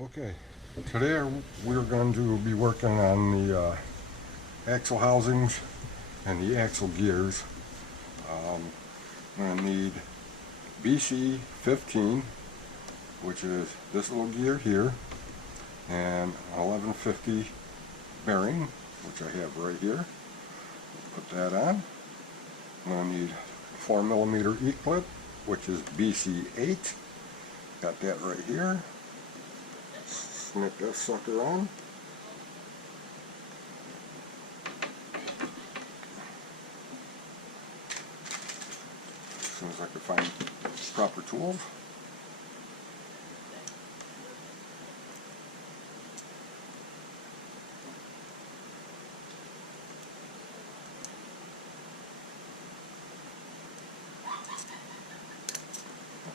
Okay, today we're going to be working on the axle housings and the axle gears. I'm going to need BC15, which is this little gear here, and an 1150 bearing, which I have right here. Put that on. I'm going to need 4mm E-clip, which is BC8. Got that right here. Snip that sucker on. As soon as I can find proper tools.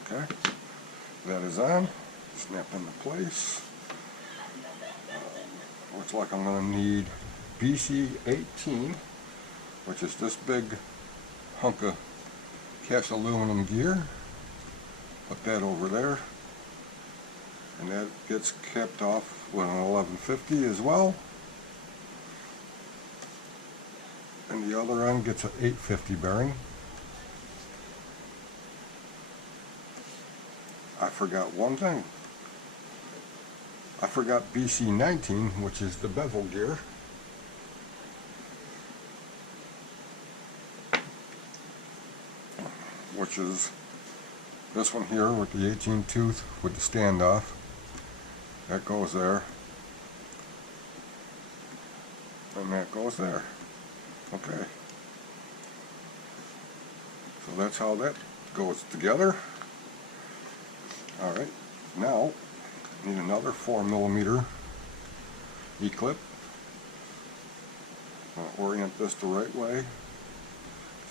Okay, that is on. Snap into place. Looks like I'm going to need BC18, which is this big hunk of cast aluminum gear. Put that over there, and that gets capped off with an 1150 as well. And the other end gets an 850 bearing. I forgot one thing. I forgot BC19, which is the bevel gear. Which is this one here with the 18 tooth with the standoff. That goes there. And that goes there. Okay. So that's how that goes together. Alright, now need another 4mm E-clip. Orient this the right way.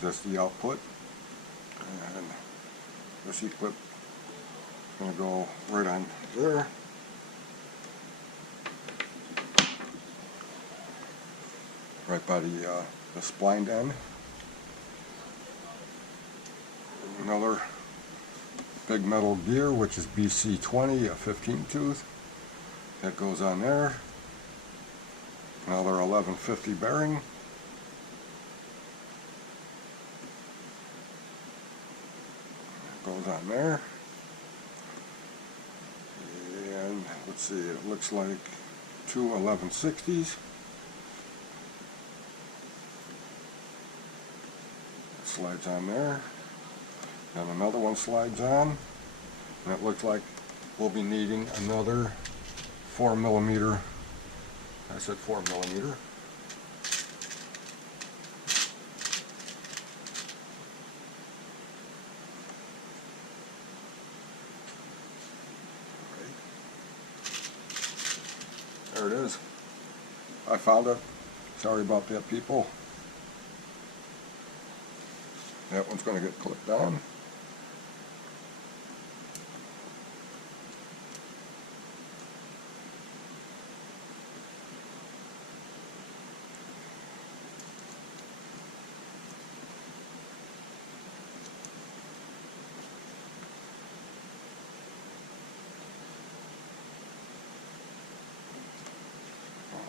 That's the output. And this E-clip is going to go right on there. Right by the spline end. Another big metal gear, which is BC20, a 15 tooth. That goes on there. Another 1150 bearing. Goes on there. And let's see, it looks like two 1160s. It slides on there. And another one slides on. And it looks like we'll be needing another 4mm. I said 4mm. There it is. I found it. Sorry about that, people. That one's going to get clipped on.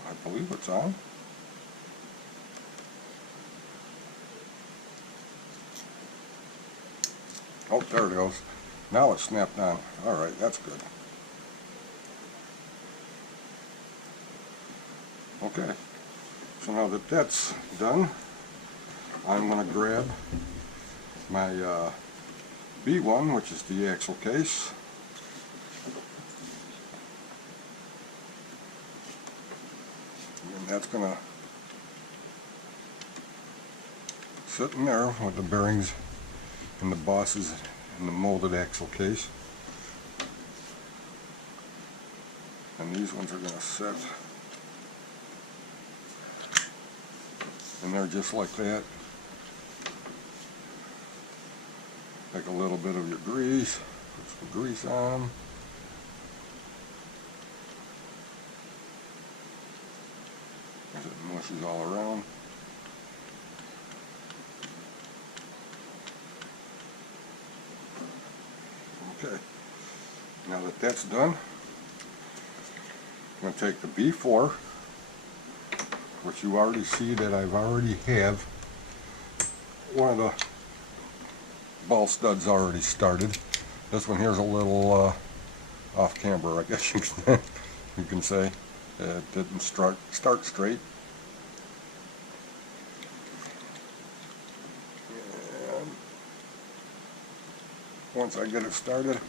I believe it's on. Oh, there it goes. Now it's snapped on. Alright, that's good. Okay, so now that that's done, I'm going to grab my B1, which is the axle case. And that's going to sit in there with the bearings and the bosses and the molded axle case. And these ones are going to sit in there just like that. Take a little bit of your grease, put some grease on. As it mushes all around. Okay, now that that's done, going to take the B4, which you already see that I've already have one of the ball studs already started. This one here's a little off camber, I guess you can say. It didn't start straight. And once I get it started,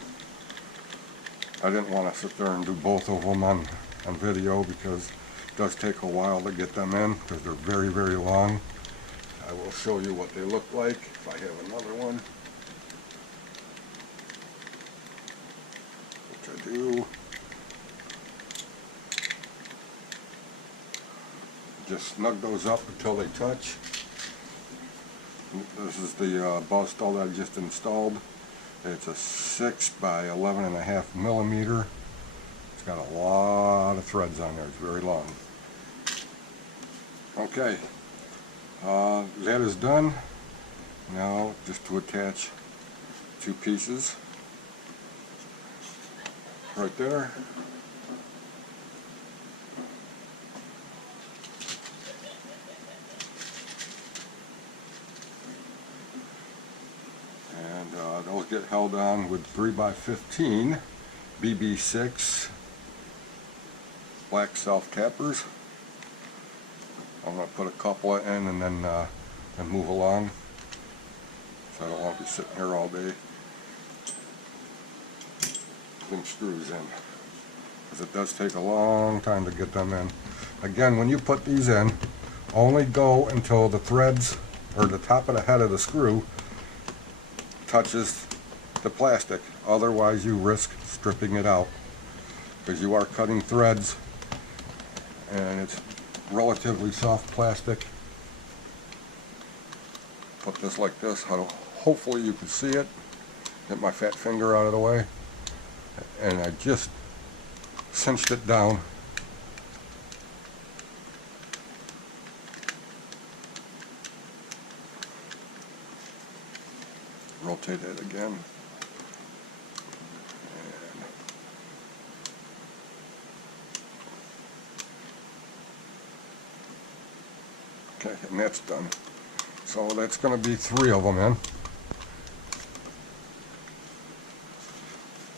I didn't want to sit there and do both of them on video because it does take a while to get them in because they're very, very long. I will show you what they look like if I have another one, which I do. Just snug those up until they touch. This is the buzz stall that I just installed. It's a 6 by 11.5 millimeter. It's got a lot of threads on there. It's very long. Okay, that is done. Now just to attach two pieces right there. Those get held on with 3x15 BB6 black self tappers. I'm going to put a couple in and then move along, so I don't want to be sitting here all day putting screws in, because it does take a long time to get them in. Again, when you put these in, only go until the threads or the top of the head of the screw touches the plastic. Otherwise you risk stripping it out, because you are cutting threads and it's relatively soft plastic. Put this like this, hopefully you can see it. Get my fat finger out of the way, and I just cinched it down. Rotate it again. Okay, and that's done. So that's going to be 3 of them in.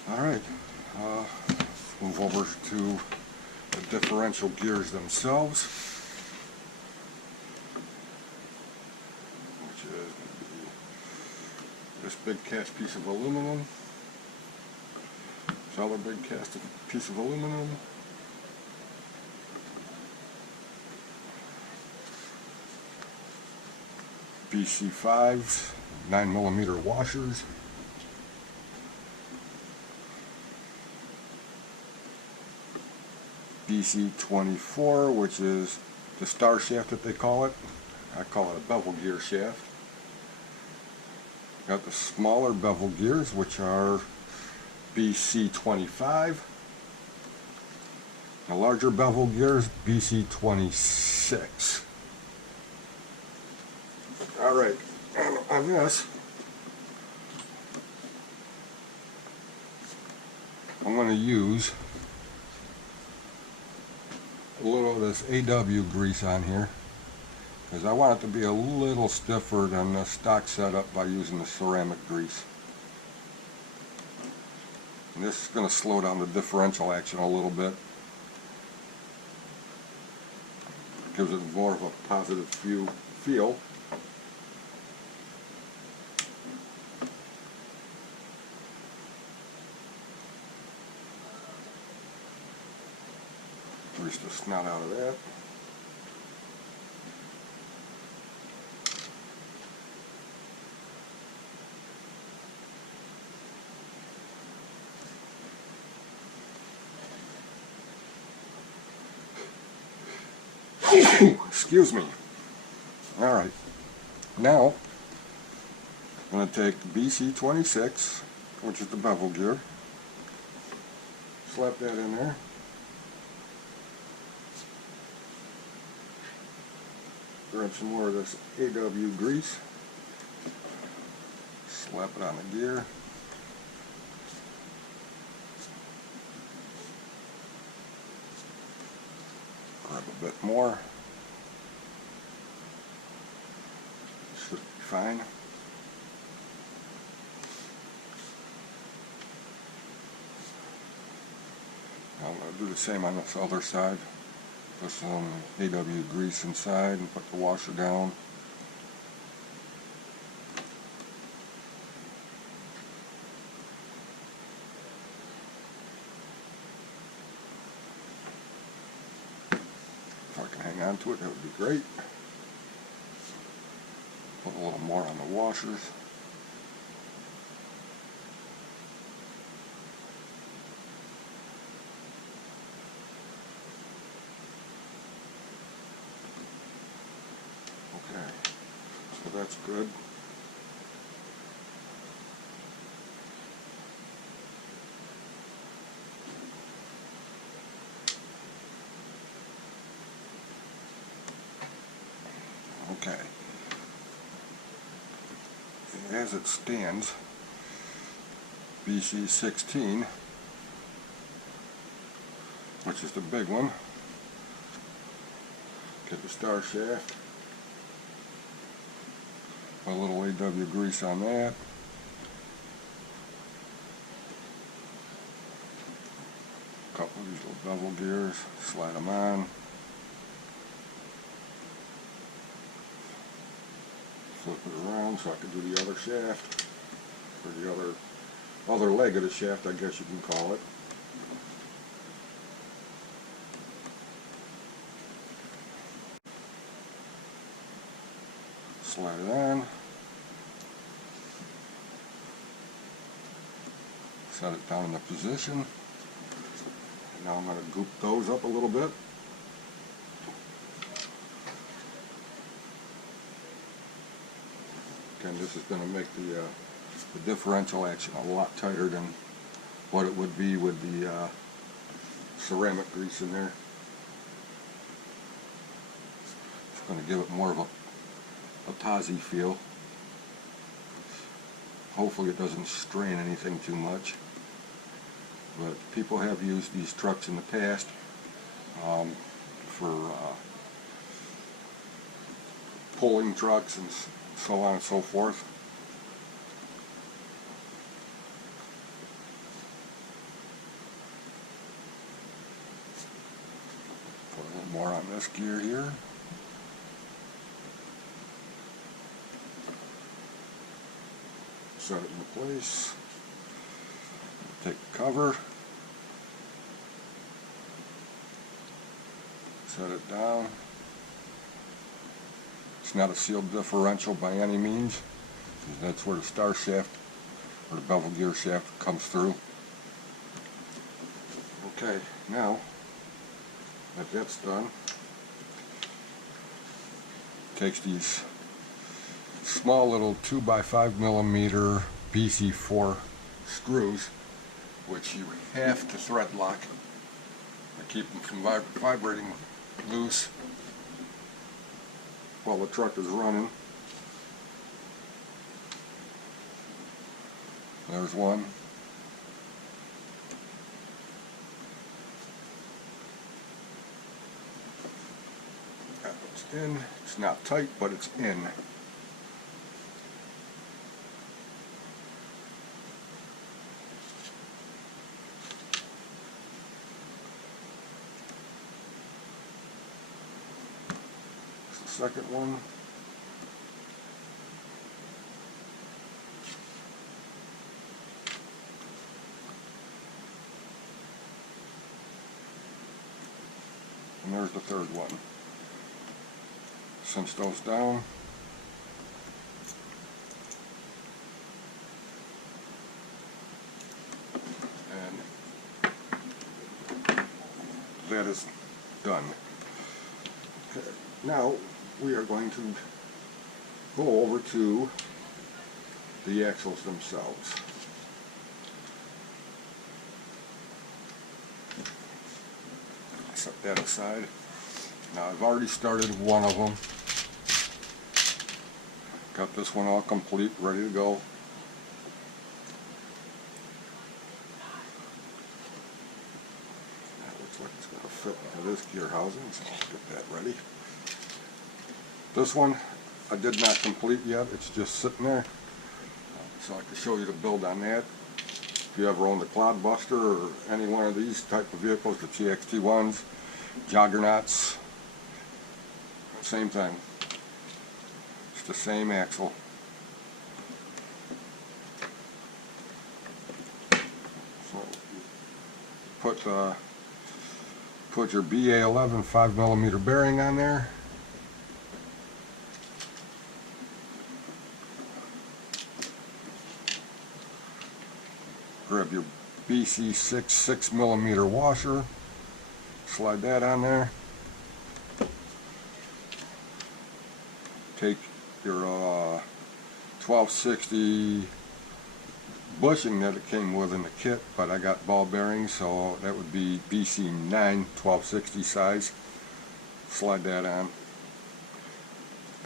Alright, let's move over to the differential gears themselves, which is going to be this big cast piece of aluminum, this other big cast piece of aluminum, BC5s, 9mm washers, BC24, which is the star shaft that they call it. I call it a bevel gear shaft. Got the smaller bevel gears, which are BC25. The larger bevel gears, BC26. Alright, on this, I'm going to use a little of this AW grease on here, because I want it to be a little stiffer than the stock setup by using the ceramic grease. And this is going to slow down the differential action a little bit. Gives it more of a positive feel. Grease the snot out of that. Excuse me. Alright, now I'm going to take the BC26, which is the bevel gear, slap that in there. Grab some more of this AW grease, slap it on the gear. more. Should be fine. I'm going to do the same on this other side. Put some AW grease inside and put the washer down. If I can hang on to it, that would be great. Put a little more on the washers. Okay, so that's good. Okay. As it stands, BC16, which is the big one, get the star shaft, put a little AW grease on that, a couple of these little bevel gears, slide them on, flip it around so I can do the other shaft, or the other leg of the shaft, I guess you can call it. Slide it on, set it down in the position, and now I'm going to goop those up a little bit. Again, this is going to make the differential action a lot tighter than what it would be with the ceramic grease in there. It's going to give it more of a Tazi feel. Hopefully it doesn't strain anything too much. But people have used these trucks in the past for pulling trucks and so on and so forth. Put a little more on this gear here. Set it into place. Take the cover. Set it down. It's not a sealed differential by any means. That's where the star shaft or the bevel gear shaft comes through. Okay, now that that's done, takes these small little 2x5mm BC4 screws, which you have to thread lock to keep them from vibrating loose while the truck is running. There's one. It's in. It's not tight, but it's in. Second one. And there's the third one. Cinch those down. And that is done. Okay. Now we are going to go over to the axles themselves. Set that aside. Now I've already started one of them. Got this one all complete, ready to go. That looks like It's going to fit into this gear housing, so I'll get that ready. This one I did not complete yet, it's just sitting there. So I can show you the build on that. If you ever owned a Cloudbuster or any one of these type of vehicles, the TXT-1s, Juggernauts, same thing. It's the same axle. So put your BA11 5mm bearing on there. Grab your BC6 6mm washer, slide that on there. Take your 1260 bushing that it came with in the kit, but I got ball bearings, so that would be BC9 1260 size. Slide that on.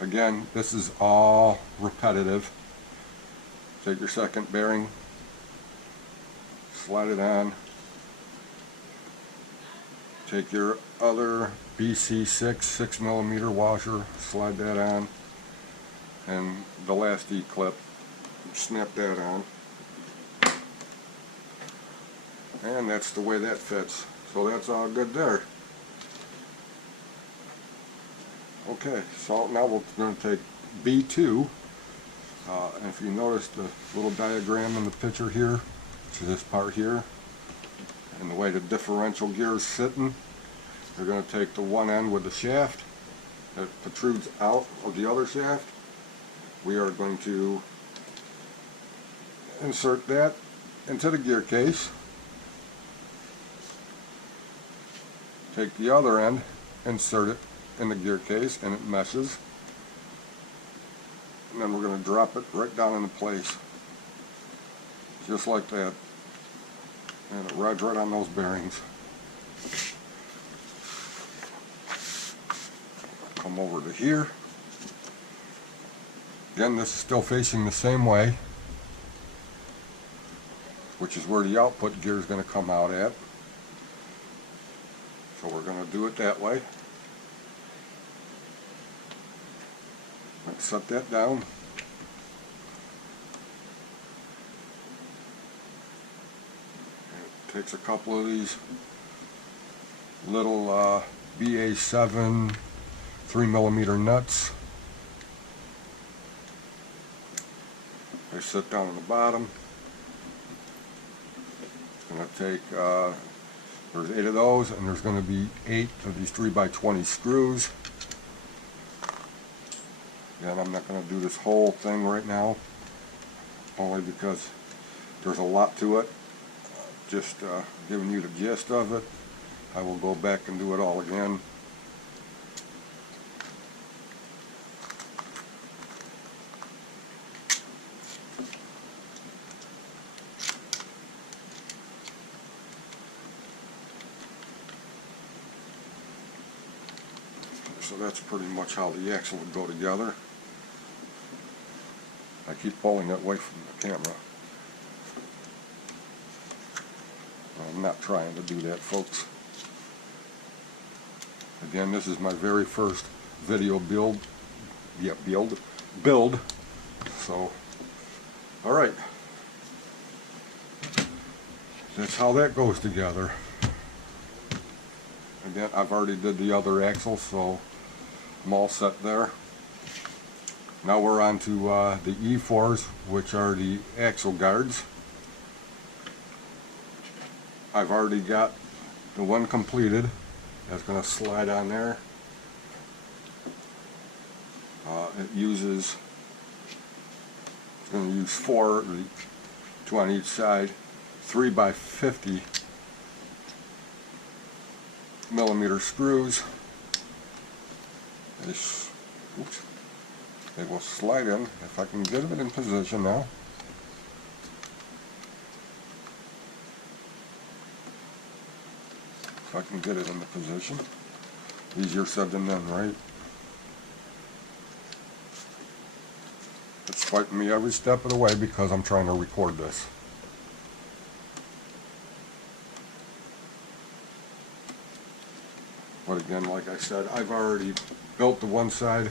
Again, this is all repetitive. Take your second bearing, slide it on. Take your other BC6 6mm washer, slide that on, and the last E-clip, snap that on. And that's the way that fits. So that's all good there. Okay, so now we're going to take B2, and if you notice the little diagram in the picture here, which is this part here, and the way the differential gears sitting, you're going to take the one end with the shaft that protrudes out of the other shaft. We are going to insert that into the gear case. Take the other end, insert it in the gear case, and it meshes. And then we're going to drop it right down into place. Just like that. And it rides right on those bearings. Come over to here. Again, this is still facing the same way, which is where the output gear is going to come out at. So we're going to do it that way. Let's set that down. It takes a couple of these little BA7 3mm nuts. They sit down on the bottom. It's going to take, there's 8 of those, and there's going to be 8 of these 3x20 screws. And I'm not going to do this whole thing right now, only because there's a lot to it. Just giving you the gist of it. I will go back and do it all again. So that's pretty much how the axle would go together. I keep pulling it away from the camera. I'm not trying to do that, folks. Again, this is my very first video build. Yeah, build. So, all right. That's how that goes together. Again, I've already did the other axle, so I'm all set there. Now we're on to the E4s, which are the axle guards. I've already got the one completed. That's going to slide on there. It's going to use 4, 2 on each side, 3x50mm screws. They will slide in, if I can get it in position now. If I can get it in the position. Easier said than done, right? It's fighting me every step of the way because I'm trying to record this. But again, like I said, I've already built the one side.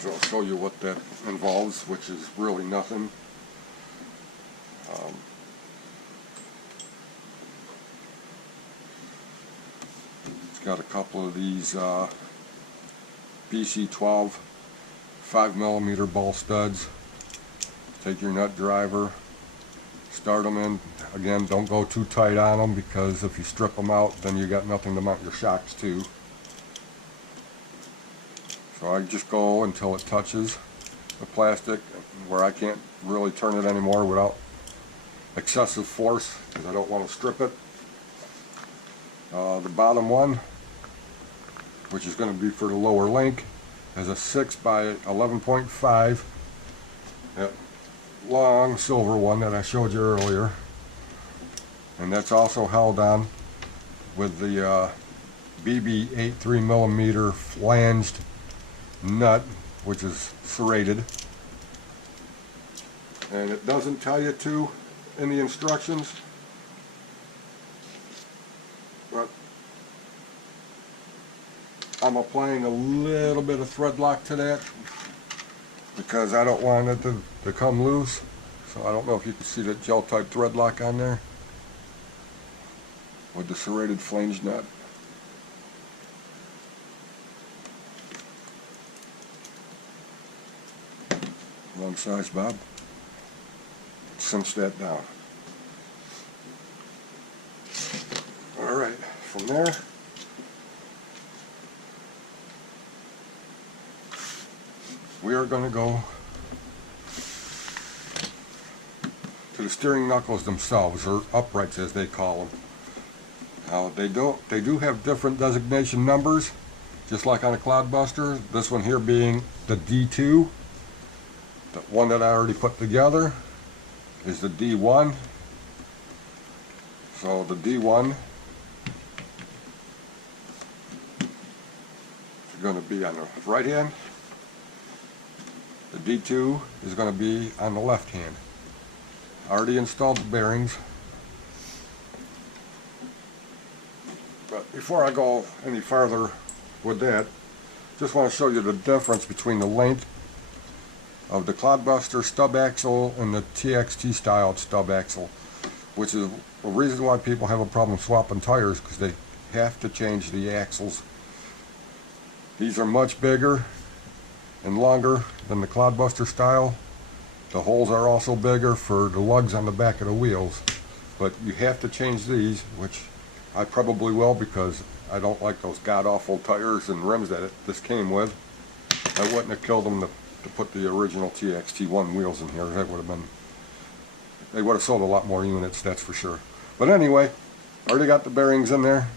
So I'll show you what that involves, which is really nothing. It's got a couple of these BC12 5mm ball studs. Take your nut driver, start them in. Again, don't go too tight on them, because if you strip them out, then you got nothing to mount your shocks to. So I just go until it touches the plastic, where I can't really turn it anymore without excessive force, because I don't want to strip it. The bottom one, which is going to be for the lower link, has a 6 by 11.5, that long silver one that I showed you earlier, and that's also held on with the BB-8 3mm flanged nut, which is serrated. And it doesn't tell you to in the instructions, but I'm applying a little bit of thread lock to that because I don't want it to come loose. So I don't know if you can see that gel type thread lock on there with the serrated flange nut. Wrong size, Bob. Cinch that down. Alright, from there, we are going to go to the steering knuckles themselves, or uprights as they call them. Now they do have different designation numbers, just like on a Cloudbuster. This one here being the D2. The one that I already put together is the D1. So the D1 is going to be on the right hand. The D2 is going to be on the left hand. I already installed the bearings. But before I go any farther with that, just want to show you the difference between the length of the Cloudbuster stub axle and the TXT styled stub axle, which is a reason why people have a problem swapping tires, because they have to change the axles. These are much bigger and longer than the Cloudbuster style. The holes are also bigger for the lugs on the back of the wheels, but you have to change these, which I probably will, because I don't like those god-awful tires and rims that this came with. I wouldn't have killed them to put the original TXT-1 wheels in here. That would have been, they would have sold a lot more units, that's for sure. But anyway, already got the bearings in there.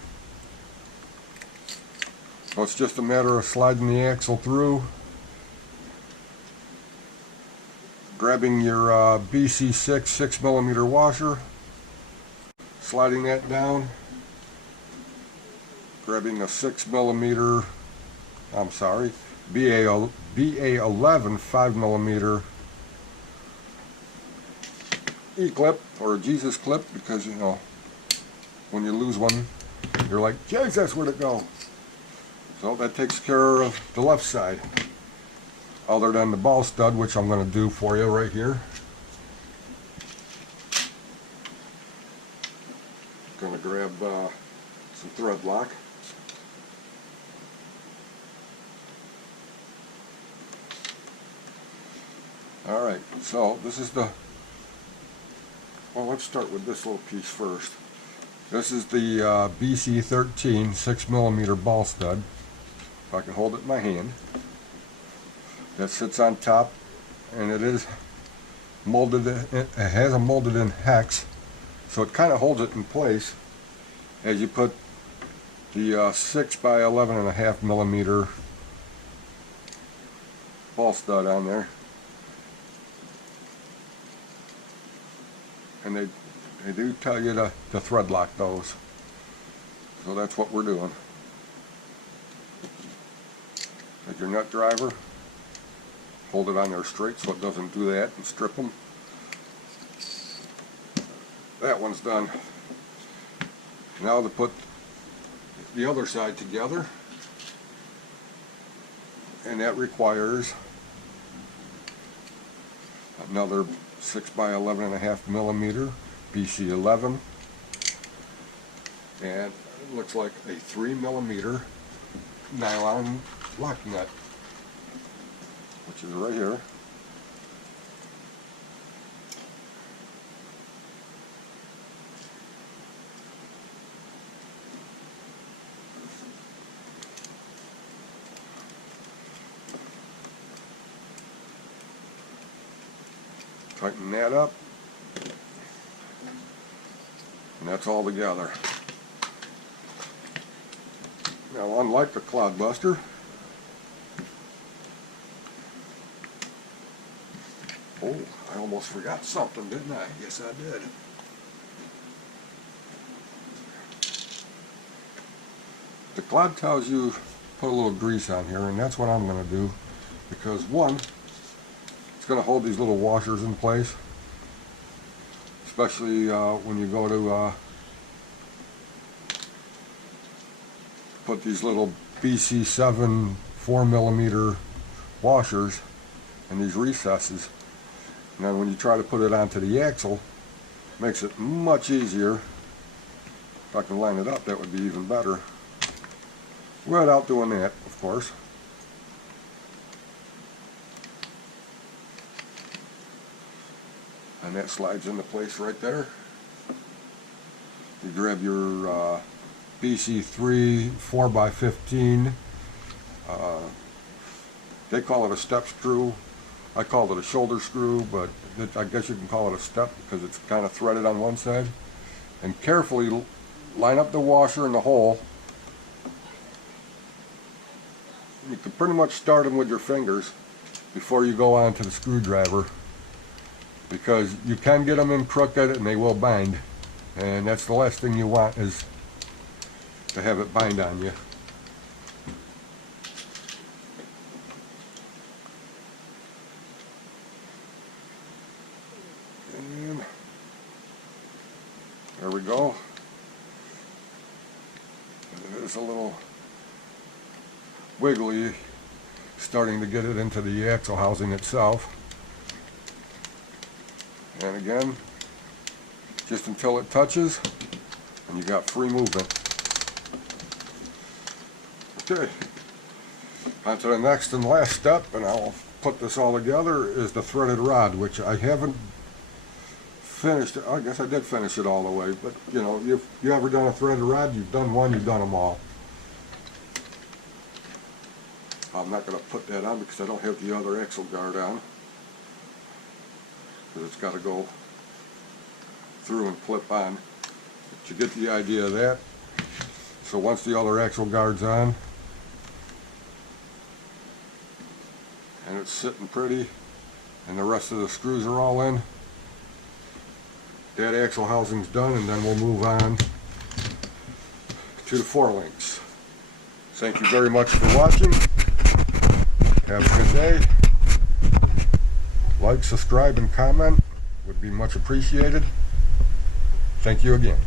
So it's just a matter of sliding the axle through, grabbing your BC6 6mm washer, sliding that down, grabbing a 6mm, I'm sorry, BA11 5mm E-clip, or a Jesus clip, because you know, when you lose one, you're like, Jesus, where'd it go? So that takes care of the left side, other than the ball stud, which I'm going to do for you right here. Going to grab some thread lock. Alright, so this is the, well, let's start with this little piece first. This is the BC13 6mm ball stud, if I can hold it in my hand. That sits on top, and it is molded, it has a molded in hex, so it kind of holds it in place as you put the 6 by 11.5mm ball stud on there. And they do tell you to thread lock those. So that's what we're doing. Take your nut driver, hold it on there straight so it doesn't do that and strip them. That one's done. Now to put the other side together, and that requires another 6 by 11.5 millimeter BC11, and it looks like a 3 millimeter nylon lock nut, which is right here. Tighten that up, and that's all together. Now, unlike the Cloudbuster, oh, I almost forgot something, didn't I? Yes, I did. The Cloud tells you put a little grease on here, and that's what I'm going to do, because one, going to hold these little washers in place, especially when you go to put these little BC7 4 millimeter washers in these recesses. And then when you try to put it onto the axle, it makes it much easier. If I can line it up, that would be even better. Without doing that, of course. And that slides into place right there. You grab your BC3 4x15. They call it a step screw. I call it a shoulder screw, but I guess you can call it a step because it's kind of threaded on one side. And carefully line up the washer in the hole. You can pretty much start them with your fingers before you go on to the screwdriver, because you can get them in crooked and they will bind, and that's the last thing you want, is to have it bind on you. And there we go. It is a little wiggly, starting to get it into the axle housing itself. And again, just until it touches, and you got free movement. Okay, on to the next and last step, and I'll put this all together, is the threaded rod, which I haven't finished. I guess I did finish it all the way, but you know, if you ever done a threaded rod, you've done one, you've done them all. I'm not going to put that on because I don't have the other axle guard on. It's got to go through and clip on. But you get the idea of that. So once the other axle guard's on and it's sitting pretty and the rest of the screws are all in, that axle housing's done, and then we'll move on to the forelinks. Thank you very much for watching. Have a good day. Like, subscribe, and comment would be much appreciated. Thank you again.